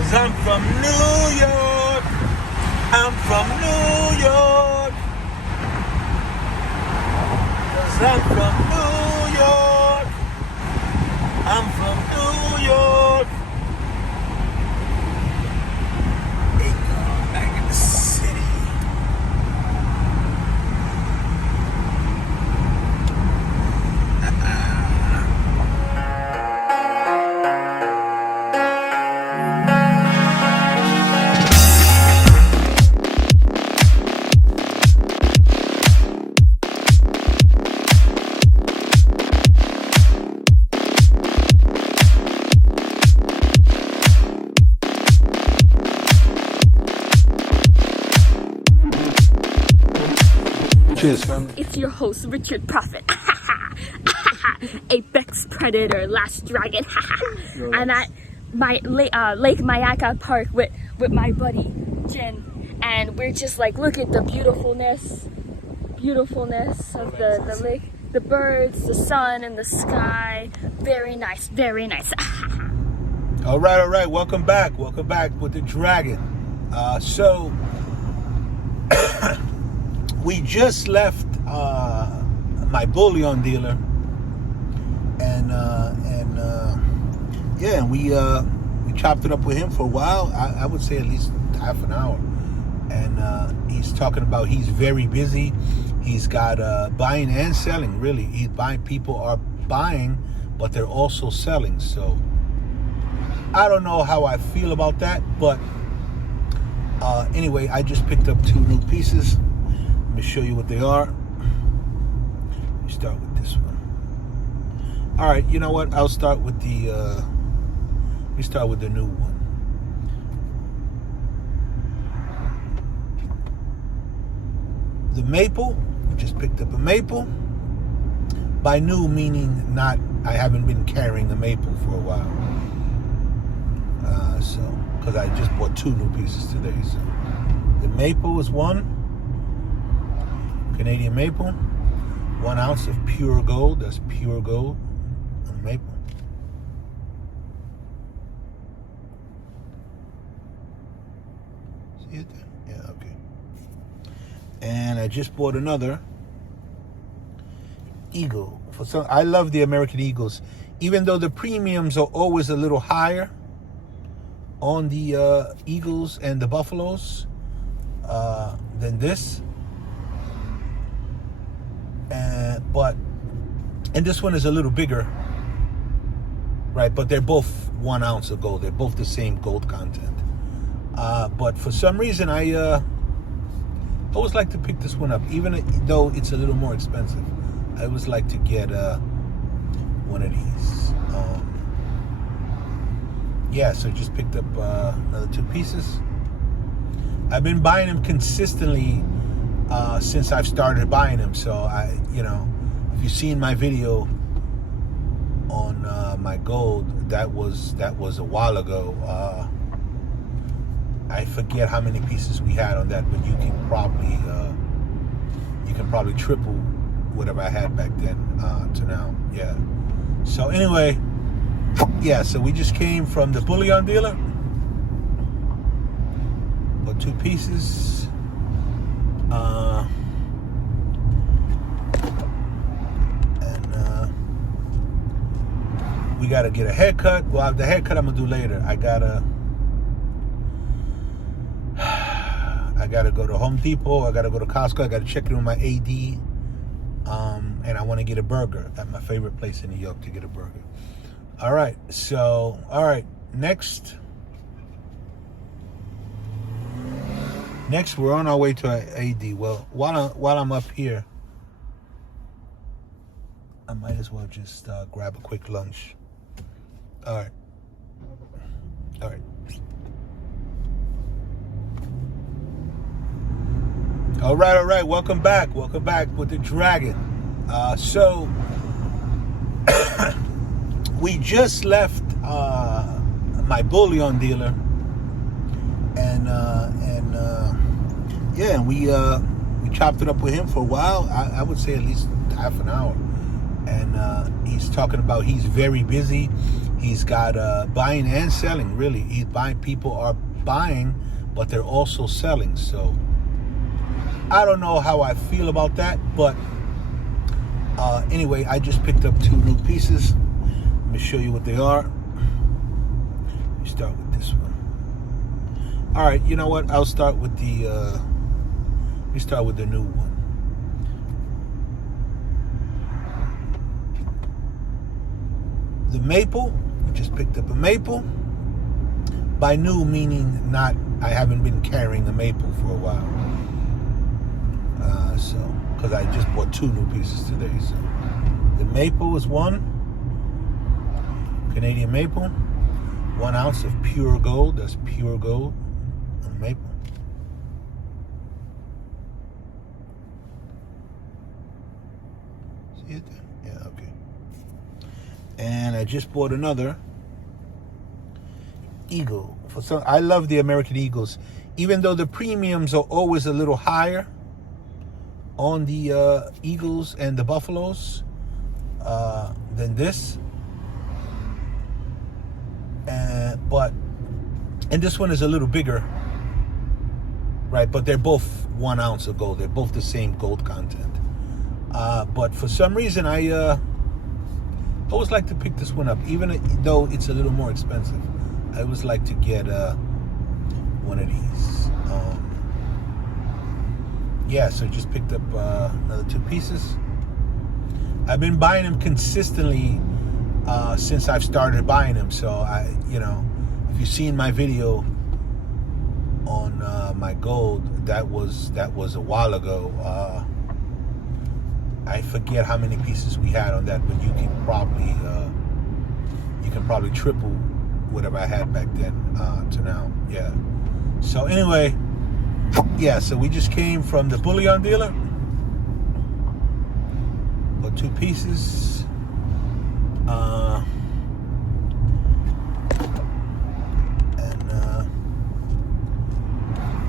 'Cause I'm from New York. I'm from New York. 'Cause I'm from New York. I'm from New York. Hey, God, back in the city. Cheers, fam. It's your host, Richard Prophet. Apex Predator, Last Dragon. I'm at my Lake Mayaka Park with my buddy, Jen. And we're just like, look at the beautifulness of the lake. The birds, the sun, and the sky. Very nice, very nice. All right. Welcome back with the Dragon. So we just left my bullion dealer, and we chopped it up with him for a while. I would say at least half an hour, and he's talking about he's very busy. He's got buying and selling. Really, he's buying. People are buying, but they're also selling. So I don't know how I feel about that, but anyway, I just picked up 2 new pieces. Let me show you what they are. Let me start with this one. All right, you know what? I'll start with the. Let me start with the new one. The maple. Just picked up a maple. By new meaning not. I haven't been carrying a maple for a while. So because I just bought 2 new pieces today. So the maple is one. Canadian maple, 1 ounce of pure gold. That's pure gold on maple. See it there? Yeah, okay. And I just bought another eagle. I love the American eagles, even though the premiums are always a little higher on the eagles and the buffaloes than this. And this one is a little bigger, right? But they're both 1 ounce of gold. They're both the same gold content. But for some reason, I always like to pick this one up, even though it's a little more expensive. I always like to get one of these. Yeah, so just picked up another 2 pieces. I've been buying them consistently since I've started buying them. So if you've seen my video on my gold, that was a while ago. I forget how many pieces we had on that, but you can probably triple whatever I had back then to now. Yeah. So anyway, yeah. So we just came from the bullion dealer. Bought 2 pieces. We gotta get a haircut. Well, the haircut I'm gonna do later. I gotta go to Home Depot. I gotta go to Costco. I gotta check in with my AD. And I want to get a burger at my favorite place in New York to get a burger. All right. So, next we're on our way to AD. Well, while I'm up here, I might as well just grab a quick lunch. All right. All right. Welcome back with the Dragon. So we just left my bullion dealer, and we chopped it up with him for a while. I would say at least half an hour, and he's talking about he's very busy. He's got buying and selling. Really, he's buying. People are buying, but they're also selling. So I don't know how I feel about that, but anyway, I just picked up 2 new pieces. Let me show you what they are. Let me start with this one. All right, you know what? I'll start with the. Let me start with the new one. The maple. I just picked up a maple. By new meaning not. I haven't been carrying a maple for a while. So, because I just bought 2 new pieces today. So, the maple is 1 Canadian maple, 1 ounce of pure gold. That's pure gold on maple. See it there? Yeah, okay. And I just bought another eagle. I love the American Eagles, even though the premiums are always a little higher on the Eagles and the Buffaloes than this. And this one is a little bigger, right? But they're both 1 ounce of gold. They're both the same gold content. But for some reason, I always like to pick this one up, even though it's a little more expensive. I always like to get one of these. Yeah, so just picked up another 2 pieces. I've been buying them consistently since I've started buying them. So if you've seen my video on my gold, that was a while ago. I forget how many pieces we had on that, but you can probably triple whatever I had back then to now. Yeah. So anyway. Yeah, so we just came from the bullion dealer. Bought 2 pieces.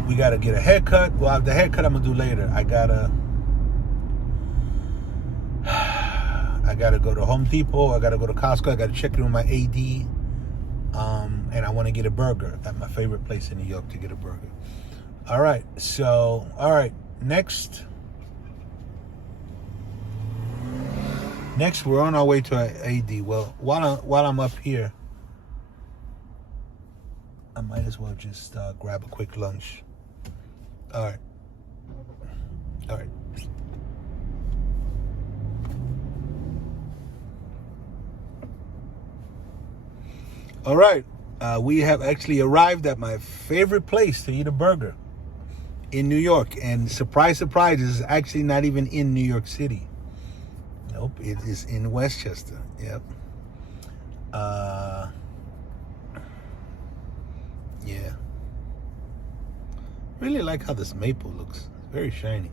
We gotta get a haircut. Well, the haircut I'm gonna do later. I gotta go to Home Depot. I gotta go to Costco. I gotta check in with my AD. And I want to get a burger at my favorite place in New York to get a burger. All right, so, next we're on our way to AD. Well, while I'm up here, I might as well just grab a quick lunch. All right. All right, we have actually arrived at my favorite place to eat a burger in New York. And surprise, surprise, this is actually not even in New York City. Nope, it is in Westchester. Yep. Yeah. Really like how this maple looks. It's very shiny.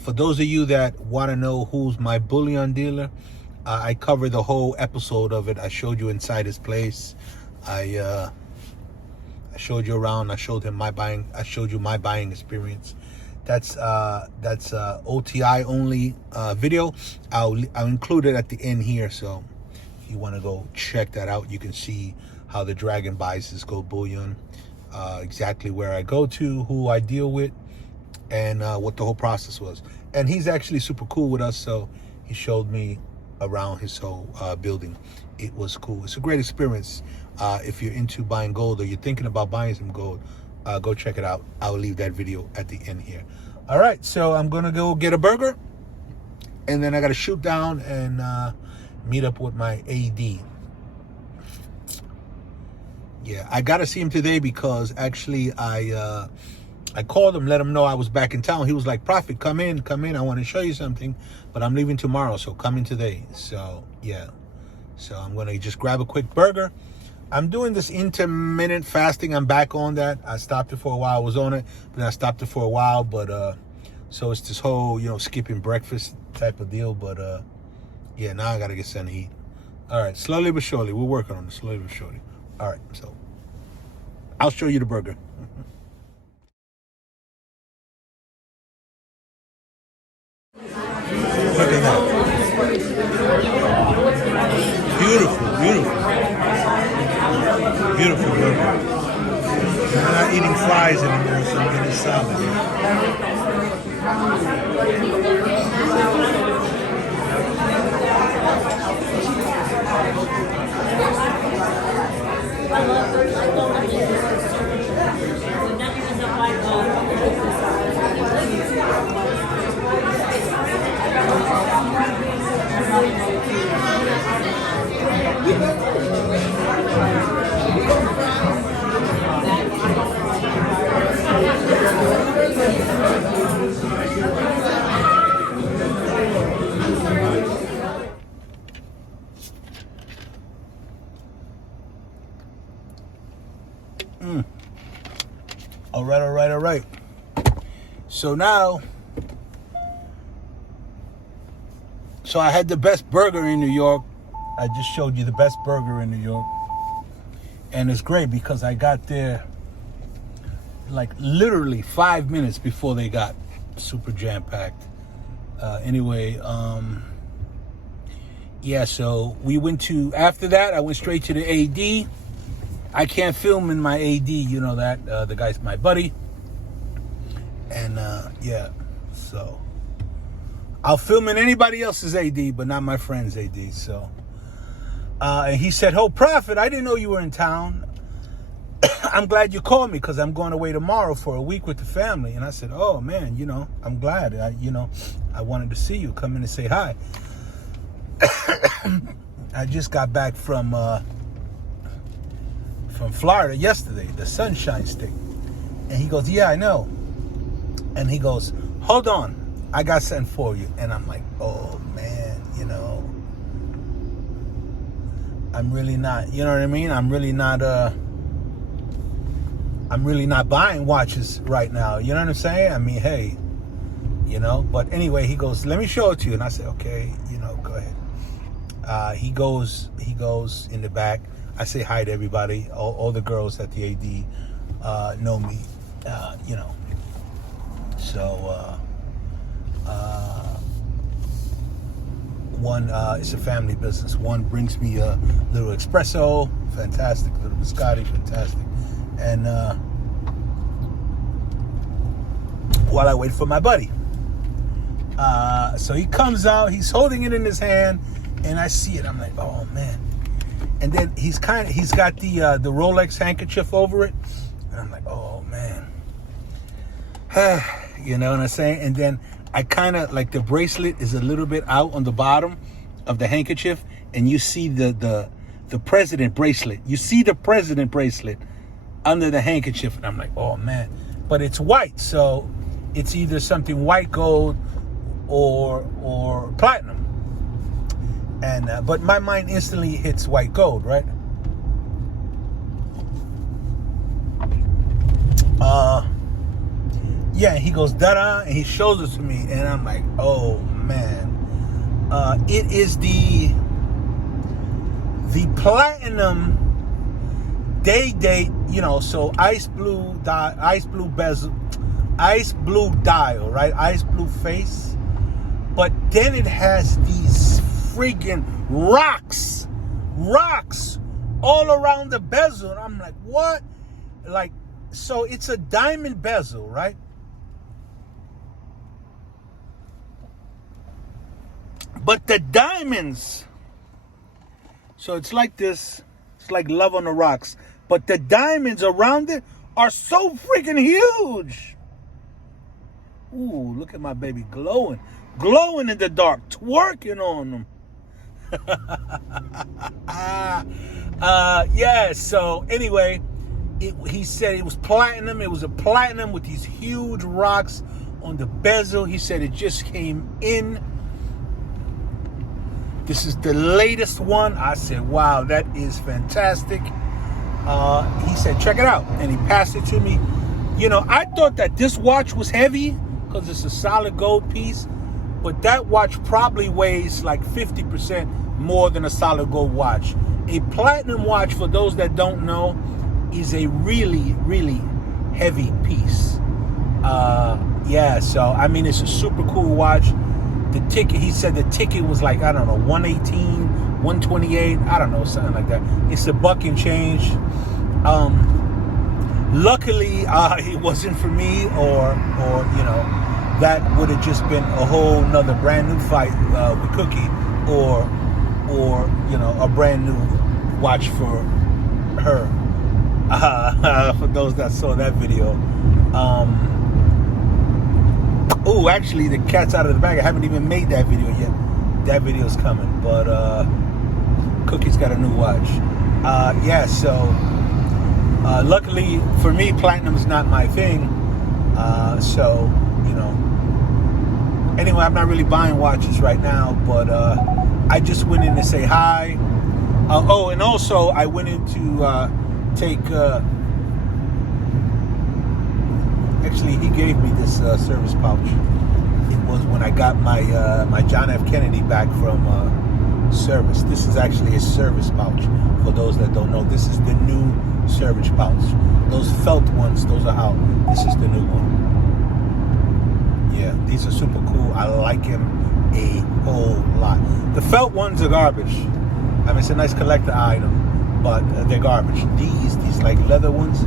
For those of you that want to know who's my bullion dealer, I covered the whole episode of it. I showed you inside his place. I showed you around. I showed him my buying. I showed you my buying experience. That's OTI only video. I'll include it at the end here. So if you want to go check that out, you can see how the Dragon buys his gold bullion, exactly where I go to, who I deal with, and what the whole process was. And he's actually super cool with us. So he showed me around his whole building. It was cool. It's a great experience. If you're into buying gold or you're thinking about buying some gold, go check it out. I'll leave that video at the end here. All right, so I'm gonna go get a burger, and then I gotta shoot down and meet up with my AD. Yeah, I gotta see him today because actually I called him, let him know I was back in town. He was like, Prophet, come in. I want to show you something, but I'm leaving tomorrow, so come in today. So, yeah. So I'm going to just grab a quick burger. I'm doing this intermittent fasting. I'm back on that. I stopped it for a while. I was on it, but then I stopped it for a while. But, so it's this whole, skipping breakfast type of deal. But, yeah, now I got to get something to eat. All right, slowly but surely. We're working on it, slowly but surely. All right, so I'll show you the burger. Look at that. Beautiful. Beautiful burger. I'm not eating fries anymore, so I'm getting salad. All right, all right, all right. So now, I had the best burger in New York. I just showed you the best burger in New York. And it's great because I got there like literally 5 minutes before they got super jam-packed. Yeah, so we went to, after that, I went straight to the AD. I can't film in my AD, you know that. The guy's my buddy. And yeah, so I'll film in anybody else's AD, but not my friend's AD. So, and he said, "Oh, Prophet, I didn't know you were in town. I'm glad you called me because I'm going away tomorrow for a week with the family." And I said, "Oh man, you know, I'm glad. I wanted to see you. Come in and say hi." I just got back from Florida yesterday, the Sunshine State. And he goes, "Yeah, I know." And he goes, "Hold on, I got something for you." And I'm like, "Oh man, I'm really not, you know what I mean? I'm really not buying watches right now. You know what I'm saying? I mean, hey, but anyway, he goes, "Let me show it to you." And I said, "Okay, go ahead." He goes in the back. I say hi to everybody. All the girls at the AD know me, So one, it's a family business. One brings me a little espresso, fantastic. Little biscotti, fantastic. And while I wait for my buddy, so he comes out. He's holding it in his hand, and I see it. I'm like, oh man. And then he's got the Rolex handkerchief over it, and I'm like, oh man. You know what I'm saying? And then I kind of like the bracelet is a little bit out on the bottom of the handkerchief, and you see the president bracelet. You see the president bracelet under the handkerchief, and I'm like, oh man. But it's white, so it's either something white gold or platinum. And but my mind instantly hits white gold, right? Yeah, he goes, da-da, and he shows it to me, and I'm like, oh man. It is the platinum day, so ice blue bezel, ice blue dial, right? Ice blue face. But then it has these friggin' rocks all around the bezel. And I'm like, what? Like, so it's a diamond bezel, right? But the diamonds, so it's like this, it's like love on the rocks. But the diamonds around it are so freaking huge. Ooh, look at my baby glowing in the dark, twerking on them. Yeah, so anyway, he said it was platinum. It was a platinum with these huge rocks on the bezel. He said it just came in. This is the latest one. I said, wow, that is fantastic. He said, check it out. And he passed it to me. I thought that this watch was heavy because it's a solid gold piece. But that watch probably weighs like 50% more than a solid gold watch. A platinum watch, for those that don't know, is a really, really heavy piece. Yeah, so, I mean, it's a super cool watch. The ticket, he said the ticket was like, I don't know, 118, 128, I don't know, something like that. It's $1 and change. Luckily, it wasn't for me, or that would have just been a whole nother brand new fight with Cookie, or a brand new watch for her. For those that saw that video. Oh, actually, the cat's out of the bag. I haven't even made that video yet. That video's coming, but Cookie's got a new watch. So luckily for me, platinum's not my thing. Anyway, I'm not really buying watches right now, but I just went in to say hi. And also I went in to take. Actually, he gave me this service pouch. It was when I got my my John F. Kennedy back from service. This is actually a service pouch. For those that don't know, this is the new service pouch. Those felt ones, those are out. This is the new one. Yeah, these are super cool. I like him a whole lot. The felt ones are garbage. I mean, it's a nice collector item, but they're garbage. These like leather ones,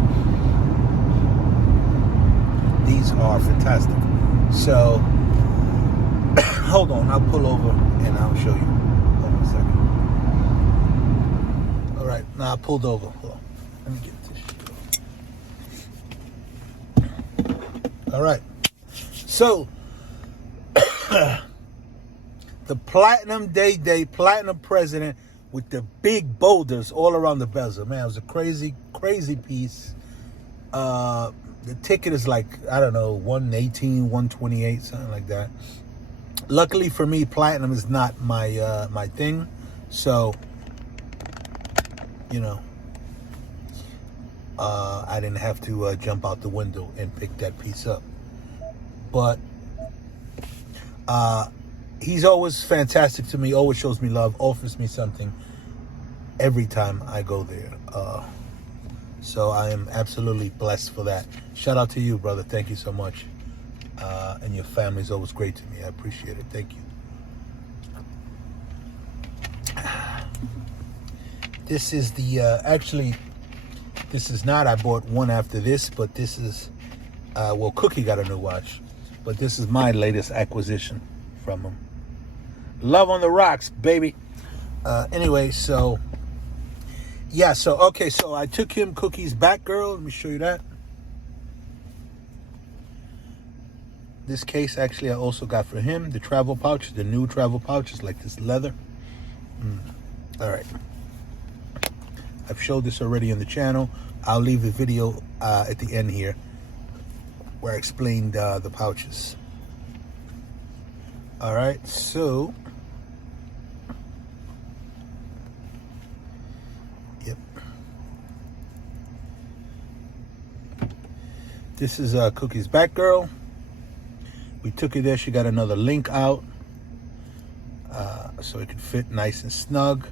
these are fantastic. So, hold on, I'll pull over and I'll show you. Hold on a second. All right, now I pulled over. Hold on. Let me get this. All right. So, the Platinum Day Platinum President with the big boulders all around the bezel. Man, it was a crazy, crazy piece. The ticket is like, I don't know, 118, 128, something like that. Luckily for me, platinum is not my my thing. So, I didn't have to jump out the window and pick that piece up. But he's always fantastic to me, always shows me love, offers me something every time I go there. So I am absolutely blessed for that. Shout out to you, brother. Thank you so much. And your family's always great to me. I appreciate it. Thank you. This is the, actually, this is not, I bought one after this, but this is, well, Cookie got a new watch. But this is my latest acquisition from him. Love on the rocks, baby. Anyway, so yeah, so I took him Cookie's Batgirl. Let me show you that. This case actually I also got for him. The travel pouch, the new travel pouch is like this leather. All right. I've showed this already on the channel. I'll leave the video at the end here where I explained the pouches. All right, so yep, this is Cookie's Batgirl. We took her there. She got another link out, so it could fit nice and snug.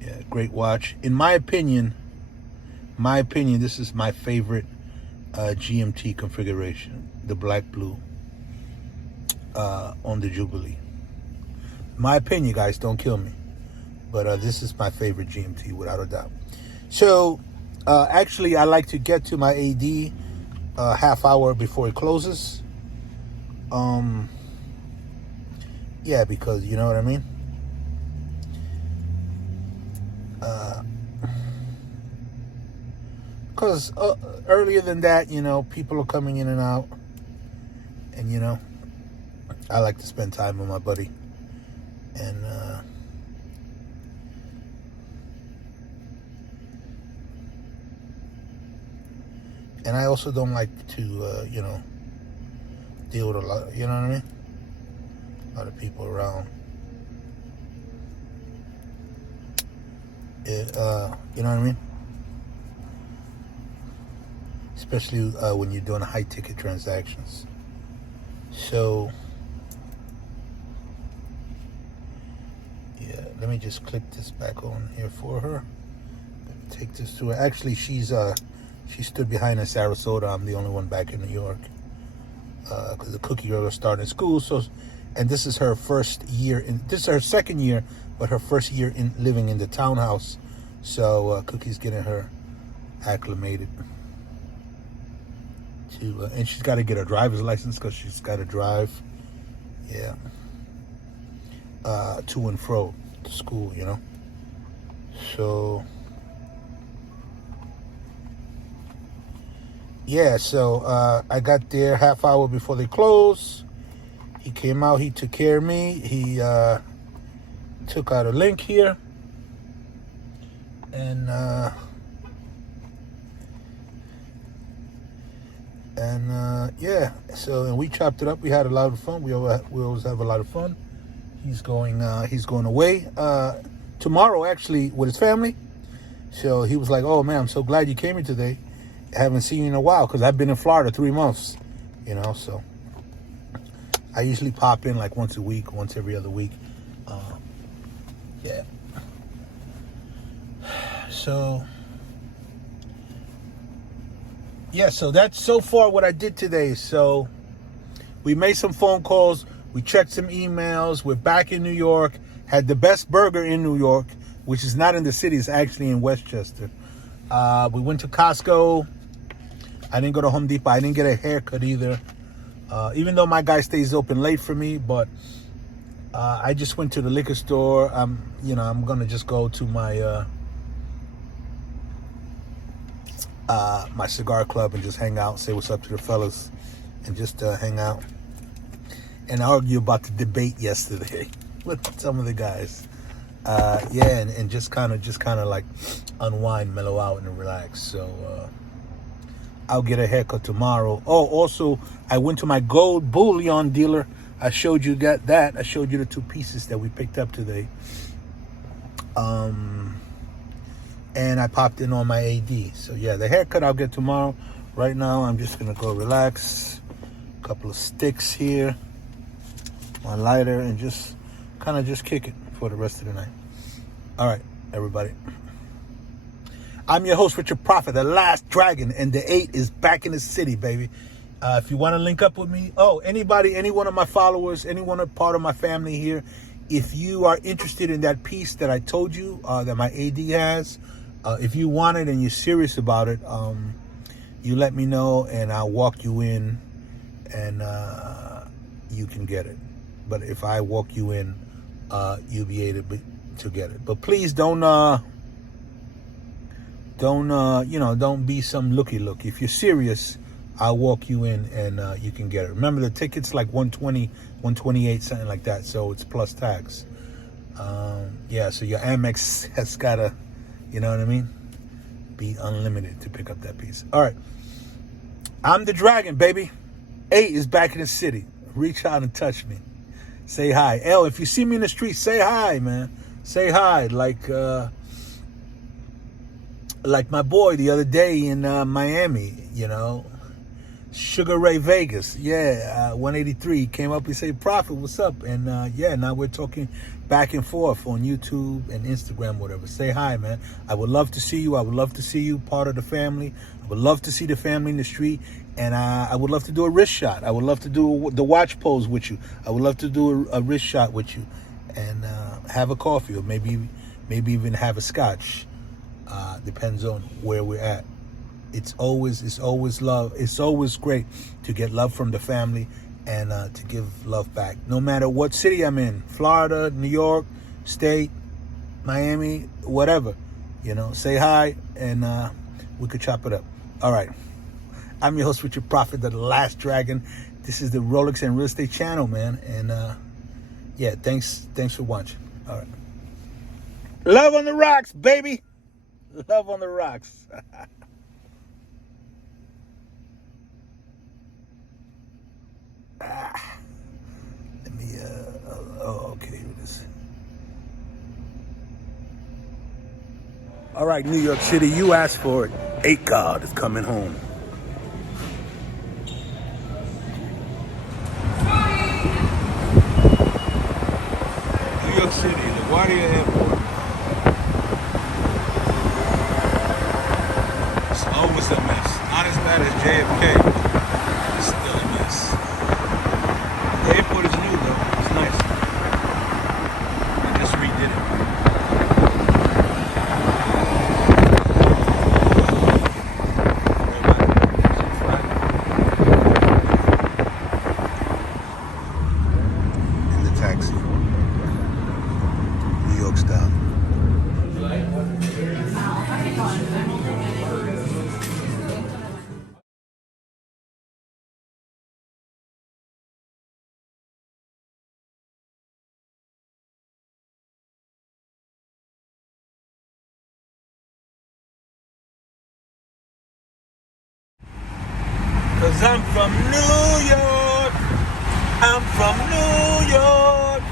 Yeah, great watch. In my opinion, this is my favorite GMT configuration, the black blue on the Jubilee. My opinion, guys, don't kill me, but this is my favorite GMT without a doubt. So actually I like to get to my AD half hour before it closes. Yeah, because you know what I mean. Because earlier than that, people are coming in and out, and I like to spend time with my buddy, and I also don't like to deal with a lot, you know what I mean, a lot of people around. You know what I mean? Especially when you're doing high ticket transactions. So yeah, let me just click this back on here for her. Take this to her. Actually, she stood behind in Sarasota. I'm the only one back in New York because the Cookie girl is starting school. So, and this is her first year this is her second year, but her first year in living in the townhouse. So Cookie's getting her acclimated to, and she's got to get her driver's license because she's got to drive, yeah, to and fro to school, you know. So yeah, so I got there half hour before they close. He came out, he took care of me. He took out a link here, and yeah, so, and we chopped it up. We had a lot of fun. We always have a lot of fun. He's going away tomorrow, actually, with his family. So he was like, "Oh man, I'm so glad you came here today. I haven't seen you in a while because I've been in Florida 3 months, you know." So I usually pop in like once a week, once every other week. Yeah. So yeah, so that's so far what I did today. So we made some phone calls, we checked some emails, we're back in New York, had the best burger in New York, which is not in the city, it's actually in Westchester. We went to Costco. I didn't go to Home Depot. I didn't get a haircut either. Even though my guy stays open late for me, but I just went to the liquor store. I'm gonna just go to my my cigar club and just hang out, say what's up to the fellas, and just hang out and argue about the debate yesterday with some of the guys. Yeah, and just kind of like unwind, mellow out, and relax. So I'll get a haircut tomorrow. Oh, also, I went to my gold bullion dealer. I showed you that. I showed you the 2 pieces that we picked up today. And I popped in on my AD. So yeah, the haircut I'll get tomorrow. Right now, I'm just gonna go relax. A couple of sticks here, my lighter, and just kind of just kick it for the rest of the night. All right, everybody. I'm your host, Richard Prophet, the last dragon, and the 8 is back in the city, baby. If you want to link up with me, any one of my followers, anyone a part of my family here, if you are interested in that piece that I told you that my AD has, if you want it and you're serious about it, you let me know and I'll walk you in, and you can get it. But if I walk you in, you'll be able to get it. But please don't be some looky look. If you're serious, I'll walk you in and you can get it. Remember, the ticket's like $120, $128, something like that. So it's plus tax. Yeah, so your Amex has gotta, you know what I mean, be unlimited to pick up that piece. All right, I'm the dragon, baby. 8 is back in the city. Reach out and touch me. Say hi. L, if you see me in the street, say hi, man. Say hi, like my boy the other day in Miami, you know, Sugar Ray Vegas, 183, he came up and said, "Prophet, what's up?" And now we're talking back and forth on YouTube and Instagram, whatever. Say hi, man. I would love to see you. I would love to see you part of the family. I would love to see the family in the street, and I would love to do a wrist shot. I would love to do the watch pose with you. I would love to do a wrist shot with you, and have a coffee, or maybe even have a scotch. Depends on where we're at. It's always love. It's always great to get love from the family and to give love back. No matter what city I'm in, Florida, New York, State, Miami, whatever, you know, say hi and we could chop it up. All right. I'm your host, Richard Prophet, the last dragon. This is the Rolex and Real Estate channel, man. And thanks for watching. All right. Love on the rocks, baby. Love on the rocks. Let me, okay, here it is. All right, New York City, you asked for it. 8 God is coming home. New York City, LaGuardia Airport. It's always a mess. Not as bad as JFK. It's still a mess. The airport is new though. It's nice. They just redid it. 'Cause I'm from New York. I'm from New York.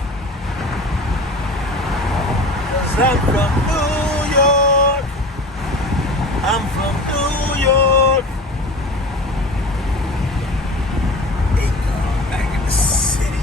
'Cause I'm from New York. I'm from New York. Hey, back in the city.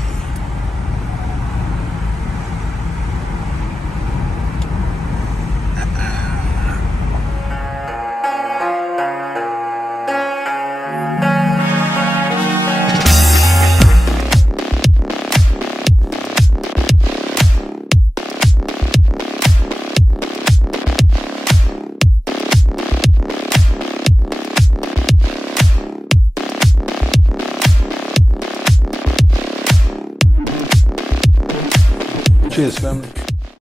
Cheers, family.